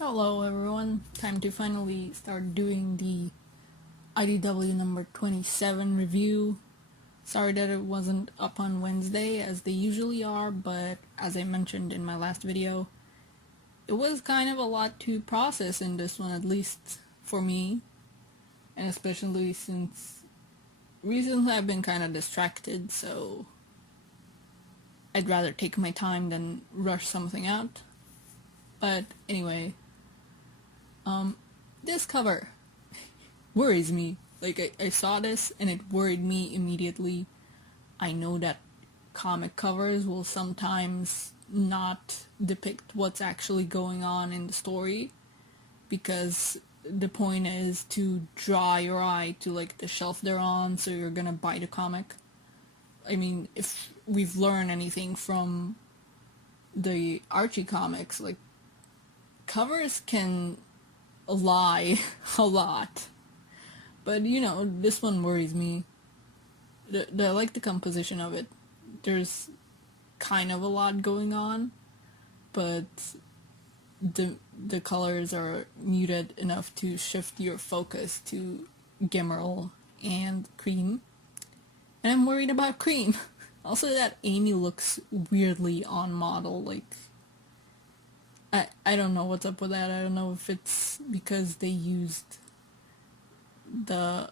Hello everyone, time to finally start doing the IDW number 27 review. Sorry that it wasn't up on Wednesday as they usually are, but as I mentioned in my last video, it was kind of a lot to process in this one, at least for me, and especially since recently I've been kind of distracted, so I'd rather take my time than rush something out. But anyway, this cover worries me. Like, I saw this and it worried me immediately. I know that comic covers will sometimes not depict what's actually going on in the story because the point is to draw your eye to like the shelf they're on, so you're gonna buy the comic. I mean, if we've learned anything from the Archie comics, like covers can lie a lot. But you know, this one worries me. I like the composition of it. There's kind of a lot going on, but the colors are muted enough to shift your focus to Gemerl and Cream. And I'm worried about Cream. Also, that Amy looks weirdly on model. Like, I don't know what's up with that. I don't know if it's because they used the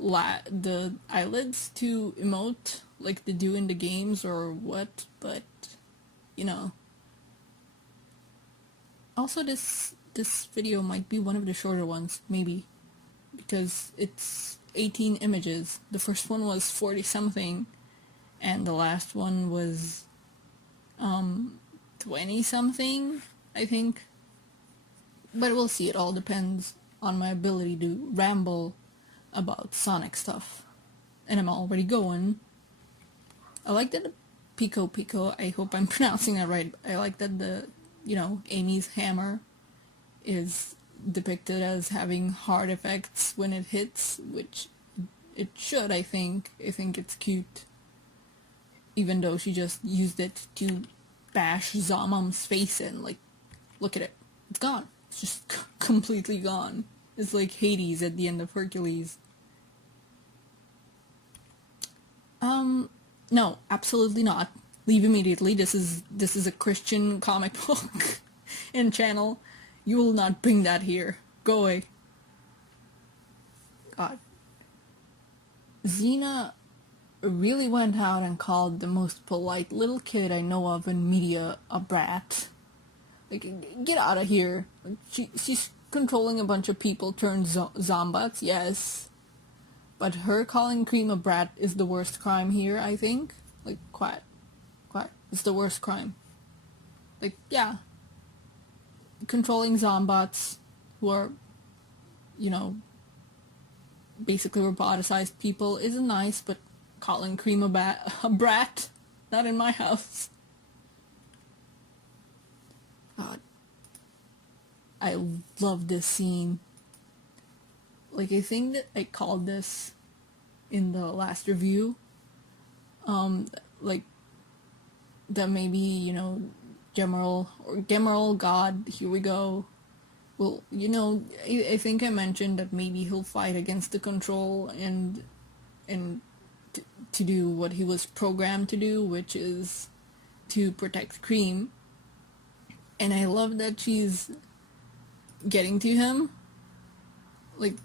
eyelids to emote like they do in the games or what, but you know. Also, this video might be one of the shorter ones, maybe, because it's 18 images. The first one was 40 something, and the last one was 20 something, I think. But we'll see. It all depends on my ability to ramble about Sonic stuff. And I'm already going. I like that the Pico, I hope I'm pronouncing that right. I like that Amy's hammer is depicted as having hard effects when it hits, which it should, I think. I think it's cute. Even though she just used it to bash Zamam's face in. Like, look at it. It's gone. It's just completely gone. It's like Hades at the end of Hercules. No, absolutely not. Leave immediately. This is a Christian comic book and channel. You will not bring that here. Go away. God. Xena really went out and called the most polite little kid I know of in media a brat. Like, get out of here. She's controlling a bunch of people turned zombots, yes. But her calling Cream a brat is the worst crime here, I think. Like, quiet. It's the worst crime. Like, yeah. Controlling zombots who are, basically roboticized people isn't nice, but calling Cream a brat? Not in my house. God. I love this scene. Like, I think that I called this in the last review. Like, that maybe, Gemerl, God, here we go. Well, I think I mentioned that maybe he'll fight against the control and to do what he was programmed to do, which is to protect Cream. And I love that she's getting to him. Like,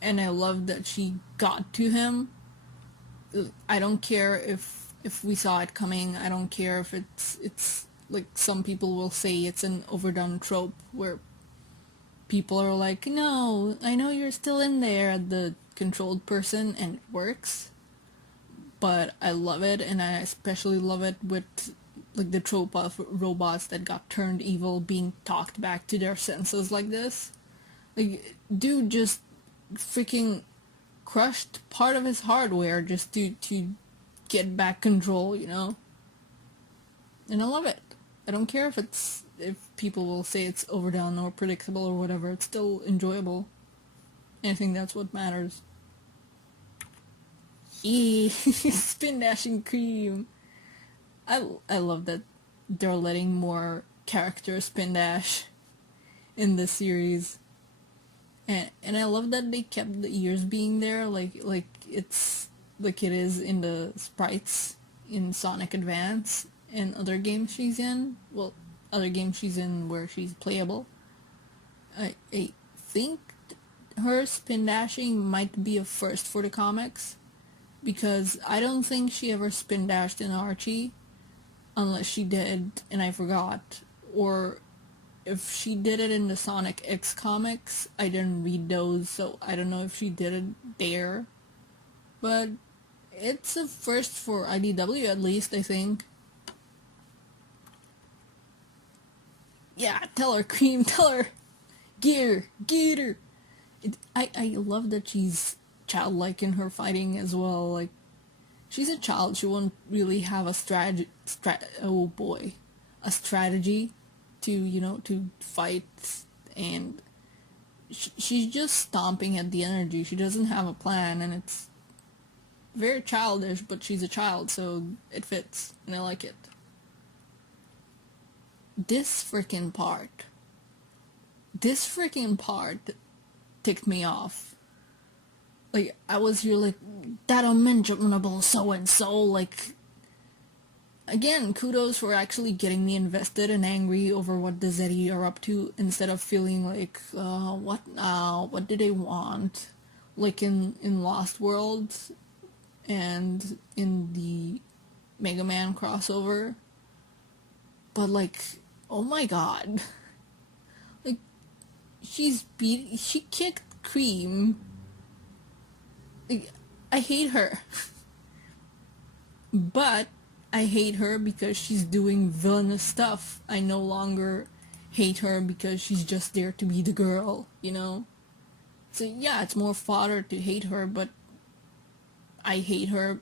and I love that she got to him. I don't care if we saw it coming. I don't care if it's like some people will say it's an overdone trope where people are like, no, I know you're still in there, the controlled person, and it works. But I love it, and I especially love it with like the trope of robots that got turned evil being talked back to their senses like this. Like, dude just freaking crushed part of his hardware just to get back control, And I love it. I don't care if people will say it's overdone or predictable or whatever, it's still enjoyable. And I think that's what matters. Spin dashing Cream. I love that they're letting more characters spin dash. in this series. And I love that they kept the ears being there, like it's like it is in the sprites in Sonic Advance and other games she's in. Well, other games she's in where she's playable. I think her spin dashing might be a first for the comics, because I don't think she ever spin dashed in Archie, unless she did and I forgot, or if she did it in the Sonic X comics, I didn't read those, so I don't know if she did it there. But it's a first for IDW, at least, I think. Yeah, tell her, Cream, tell her! Get her! I love that she's childlike in her fighting as well. Like, she's a child, she won't really have a strategy to fight, and she's just stomping at the energy. She doesn't have a plan, and it's very childish, but she's a child, so it fits, and I like it. This freaking part ticked me off. Like, I was here like, that unmentionable so-and-so, like, again, kudos for actually getting me invested and angry over what the Zeddy are up to, instead of feeling like, what now? What do they want? Like in Lost Worlds and in the Mega Man crossover. But like, oh my god. Like, she kicked Cream. Like, I hate her. But I hate her because she's doing villainous stuff. I no longer hate her because she's just there to be the girl, you know? So yeah, it's more fodder to hate her, but I hate her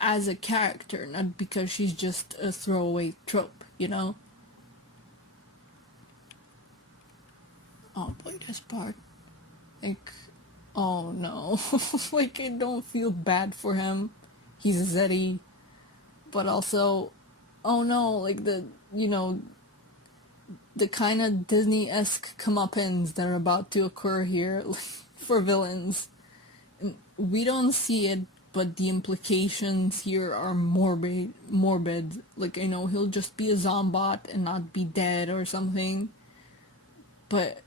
as a character, not because she's just a throwaway trope, you know? Oh boy, this part. Like, oh no. Like, I don't feel bad for him. He's a Zeddy. But also, oh no, like the kind of Disney-esque comeuppance that are about to occur here for villains. And we don't see it, but the implications here are morbid. Like, he'll just be a zombot and not be dead or something. But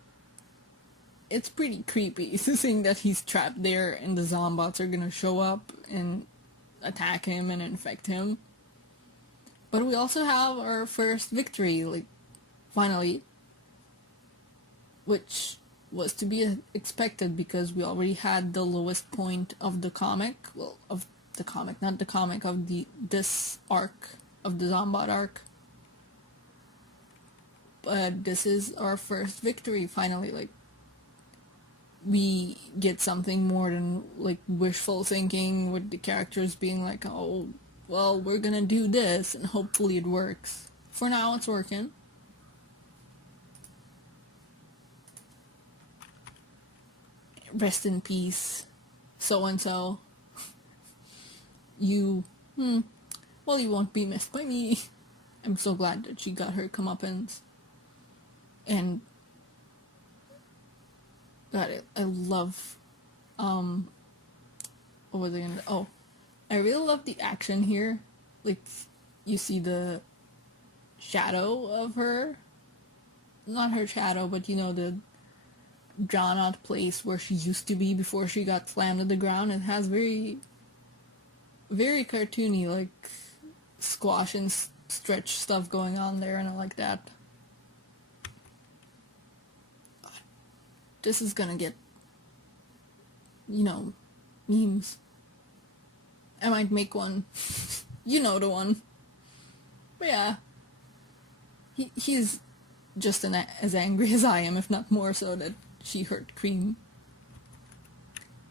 it's pretty creepy to think that he's trapped there and the zombots are gonna show up and attack him and infect him. But we also have our first victory, like, finally, which was to be expected because we already had the lowest point of the comic, well, of the comic, not the comic, of this arc, of the Zombot arc. But this is our first victory, finally. Like, we get something more than, like, wishful thinking, with the characters being like, oh, well, we're gonna do this, and hopefully it works. For now, it's working. Rest in peace, so-and-so. You, well, you won't be missed by me. I'm so glad that she got her comeuppance. And, God, I love, what was I gonna, oh. I really love the action here. Like, you see the shadow of her. Not her shadow, but the drawn out place where she used to be before she got slammed to the ground. It has very, very cartoony, like, squash and stretch stuff going on there, and I like that. This is gonna get, memes. I might make one. You know the one. But yeah. He's just as angry as I am, if not more so, that she hurt Cream.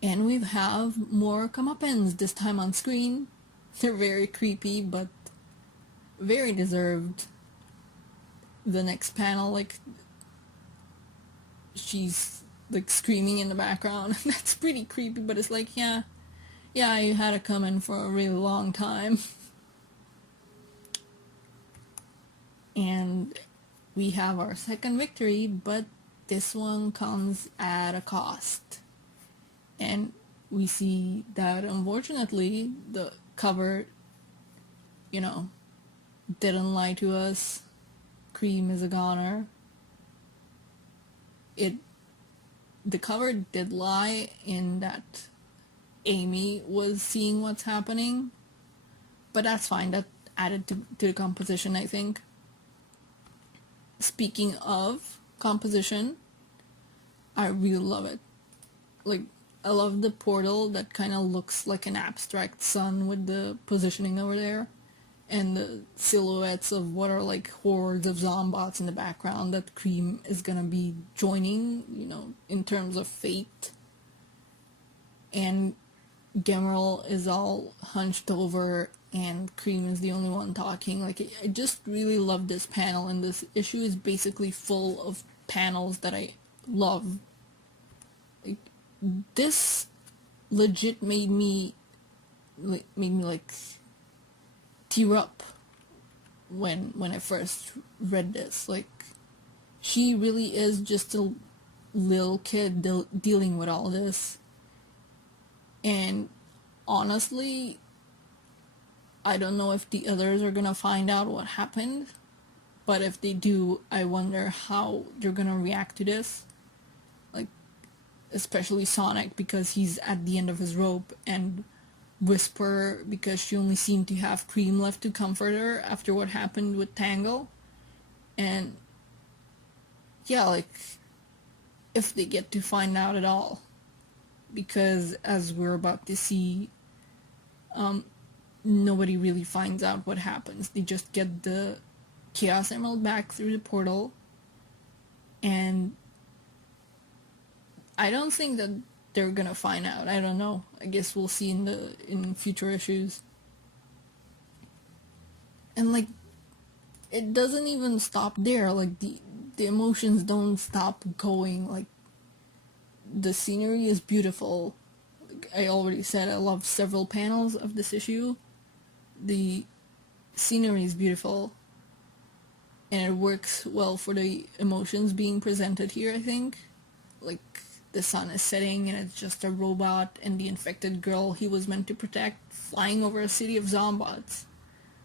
And we have more comeuppance, this time on screen. They're very creepy, but very deserved. The next panel, like, she's, like, screaming in the background. That's pretty creepy, but it's like, yeah, you had it coming for a really long time. And we have our second victory, but this one comes at a cost. And we see that unfortunately the cover, didn't lie to us. Cream is a goner. The cover did lie in that Amy was seeing what's happening, but that's fine. That added to the composition, I think. Speaking of composition, I really love it. Like, I love the portal that kind of looks like an abstract sun with the positioning over there, and the silhouettes of what are like hordes of zombots in the background that Cream is gonna be joining, in terms of fate. And Gemerl is all hunched over and Cream is the only one talking. Like, I just really love this panel, and this issue is basically full of panels that I love. Like, this legit made me like tear up when I first read this. Like, she really is just a little kid dealing with all this, and honestly, I don't know if the others are gonna find out what happened, but if they do, I wonder how they're gonna react to this. Like, especially Sonic, because he's at the end of his rope, and Whisper, because she only seemed to have Cream left to comfort her after what happened with Tangle. And yeah, like, if they get to find out at all, because as we're about to see, nobody really finds out what happens. They just get the Chaos Emerald back through the portal, and I don't think that they're gonna find out. I don't know. I guess we'll see in future issues. And like, it doesn't even stop there. Like, the emotions don't stop going. Like, the scenery is beautiful. Like I already said, I love several panels of this issue. The scenery is beautiful, and it works well for the emotions being presented here, I think. Like, the sun is setting and it's just a robot and the infected girl he was meant to protect flying over a city of zombots.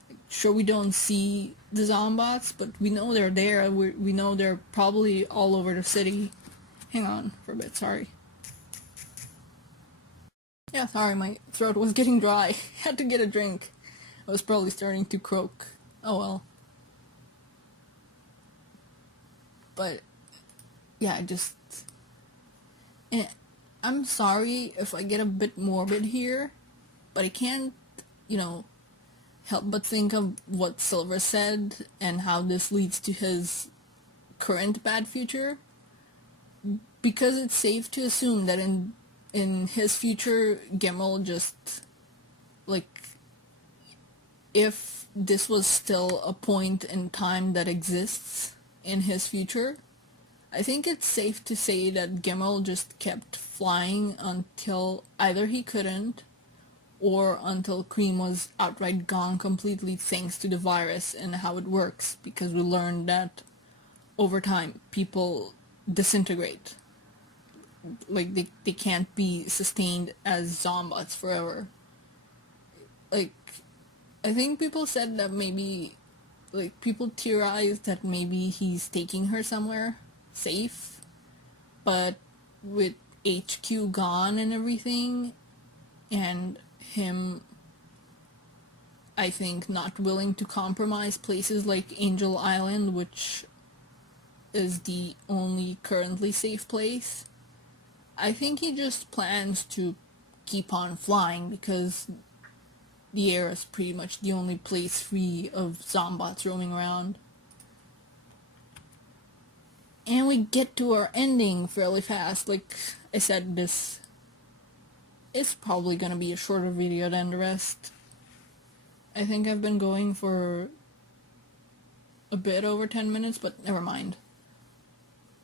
Like, sure, we don't see the zombots, but we know they're there. We know they're probably all over the city. Hang on for a bit, sorry. Yeah, sorry, my throat was getting dry. Had to get a drink. I was probably starting to croak. Oh well. But yeah, and I'm sorry if I get a bit morbid here, but I can't, help but think of what Silver said and how this leads to his current bad future. Because it's safe to assume that in his future, Gemerl just, like, if this was still a point in time that exists in his future, I think it's safe to say that Gemerl just kept flying until either he couldn't, or until Cream was outright gone completely thanks to the virus and how it works, because we learned that over time people disintegrate. Like, they can't be sustained as zombots forever. Like, I think people said that maybe, like, people theorized that maybe he's taking her somewhere safe, but with HQ gone and everything, and him, I think, not willing to compromise places like Angel Island, which is the only currently safe place, I think he just plans to keep on flying, because the air is pretty much the only place free of zombots roaming around. And we get to our ending fairly fast. Like I said, this is probably gonna be a shorter video than the rest. I think I've been going for a bit over 10 minutes, but never mind.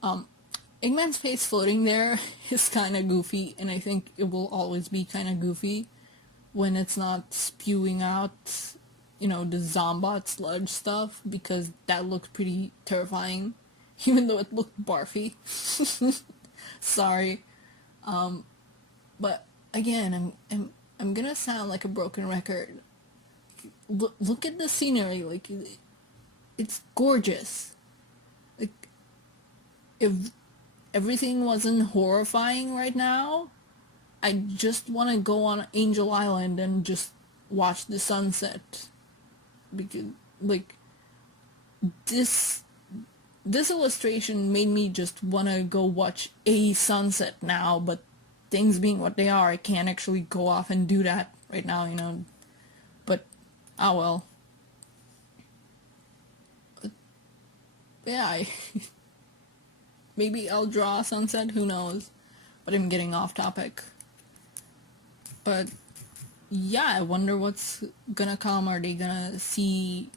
Eggman's face floating there is kind of goofy, and I think it will always be kind of goofy when it's not spewing out, you know, the Zombot sludge stuff, because that looked pretty terrifying, even though it looked barfy. Sorry. But again, I'm gonna sound like a broken record. Look at the scenery, like, it's gorgeous. Like, if everything wasn't horrifying right now, I just want to go on Angel Island and just watch the sunset. Because, like, this illustration made me just want to go watch a sunset now, but things being what they are, I can't actually go off and do that right now, you know. But, oh well. But, yeah, maybe I'll draw a sunset, who knows. But I'm getting off topic. But, yeah, I wonder what's gonna come. Are they gonna see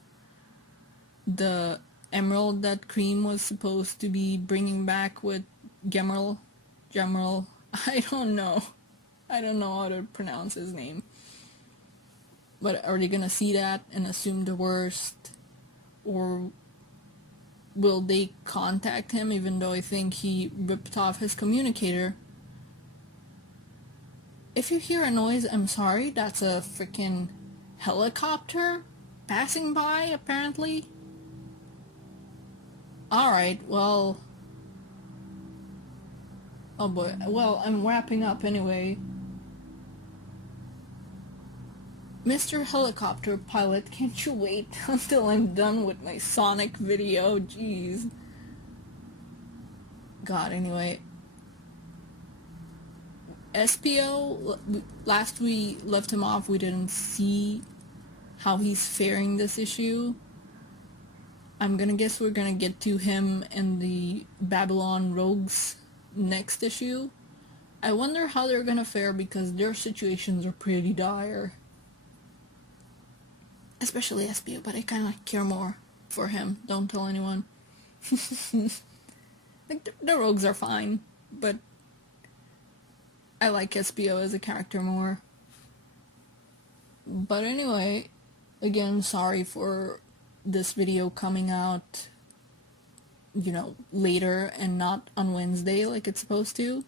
the emerald that Cream was supposed to be bringing back with Gemerl? I don't know. I don't know how to pronounce his name. But are they gonna see that and assume the worst? Or will they contact him, even though I think he ripped off his communicator? If you hear a noise, I'm sorry, that's a freaking helicopter passing by, apparently. Alright, well... oh boy, well, I'm wrapping up anyway. Mr. Helicopter Pilot, can't you wait until I'm done with my Sonic video? Jeez. God, anyway. SPO, last we left him off, we didn't see how he's faring this issue. I'm gonna guess we're gonna get to him and the Babylon Rogues next issue. I wonder how they're gonna fare, because their situations are pretty dire. Especially SPO, but I kinda care more for him. Don't tell anyone. Like, the Rogues are fine, but I like SPO as a character more. But anyway, again, sorry for this video coming out, you know, later and not on Wednesday like it's supposed to.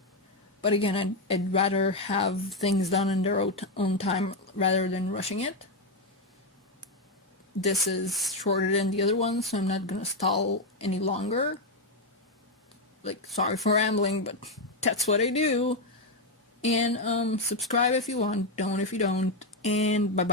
But again, I'd rather have things done in their own time rather than rushing it. This is shorter than the other one, so I'm not gonna stall any longer. Like, sorry for rambling, but that's what I do. And subscribe if you want, don't if you don't, and bye bye.